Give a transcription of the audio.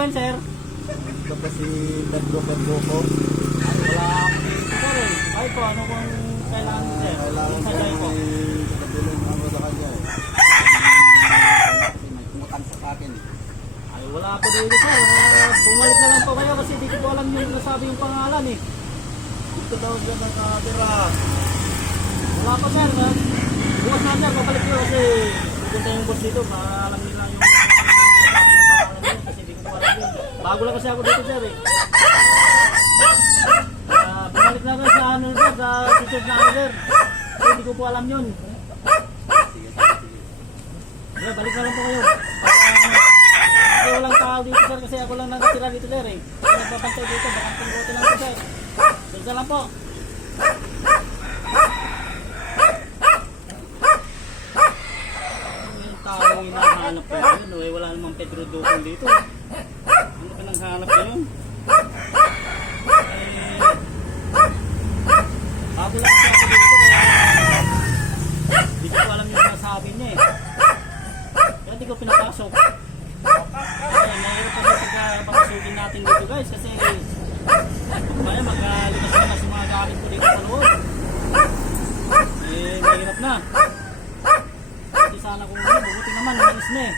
yun, sir? Ito pa si Pedro ko. Wala akong dito, sir eh. Ay po, ano kung kailangan niyo, sir? Kailangan Yung ko sadya ko. katulong ako sa kanya eh. May kumutang sa akin eh. Ay, wala po dito, sir. Bumalik na lang po kayo kasi di ko alam yung nasabi yung pangalan eh. Dito daw siya nakatira. Wala pa, sir. Bukas na, sir. Babalik ko kasi pupunta yung boss dito. Alam nila yung nasabi yung pangalan niya kasi di ko po alam yun. Bago lang kasi ako dito, sir eh. Bumalik na rin sa ano, sir, sa susunod na ano, sir. Kasi di ko po alam yun. Yeah, balik na lang po kayo. Kasi walang tao dito, sir, kasi ako lang nakatira dito, sir eh. Kasi nagbabantay dito, bakantong bote lang po, sir. Sige lang po. Yung tao yung hinahanap ko yun, eh. Wala namang Pedro Dukong dito. Ano ka nang hanap ko yun? Bago lang siya ako dito, kaya hindi ko alam yung sinasabi niya eh. Kaya hindi ko pinapasok. Kaya mahirap kasi pagpapasukin natin dito, guys, kasi kaya magalimas-limas yung mga gamit ko dito sa loob. Eh, mahirap na. Hindi sana kung buti naman, malis na eh.